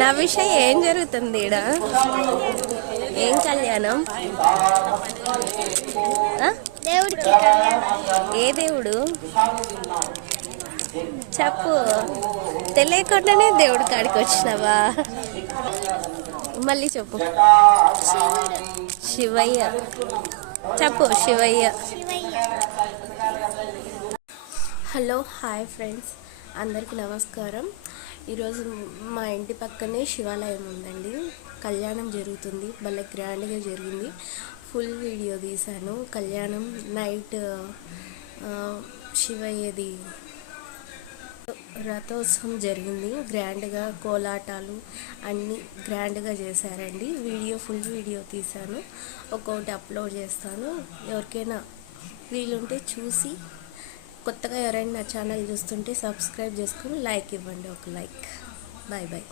నా విషయం ఏం జరుగుతుంది ఈడ? ఏం కళ్యాణం? ఆ? దేవుడికి కళ్యాణం. ఏ దేవుడు చెప్పు? తెలియకుండానే దేవుడి కాడికి వచ్చినావా? మళ్ళీ చెప్పు. శివుడు. శివయ్య. చెప్పు Shivayya. Shivayya. Hello hi friends, అందరికీ నమస్కారం. ఈరోజు మా ఇంటి పక్కనే శివాలయం ఉందండి. కళ్యాణం జరుగుతుంది, భలే గ్రాండ్గా జరిగింది. ఫుల్ వీడియో తీశాను. కళ్యాణం నైట్ శివయ్యది రథోత్సవం జరిగింది. గ్రాండ్గా కోలాటాలు అన్నీ గ్రాండ్గా చేశారండి. ఫుల్ వీడియో తీశాను, ఒక్కొక్కటి అప్లోడ్ చేస్తాను. ఎవరికైనా వీలుంటే చూసి, కొత్తగా ఎవరైనా నా ఛానల్ చూస్తుంటే సబ్స్క్రైబ్ చేసుకొని లైక్ ఇవ్వండి. ఒక లైక్. Bye bye.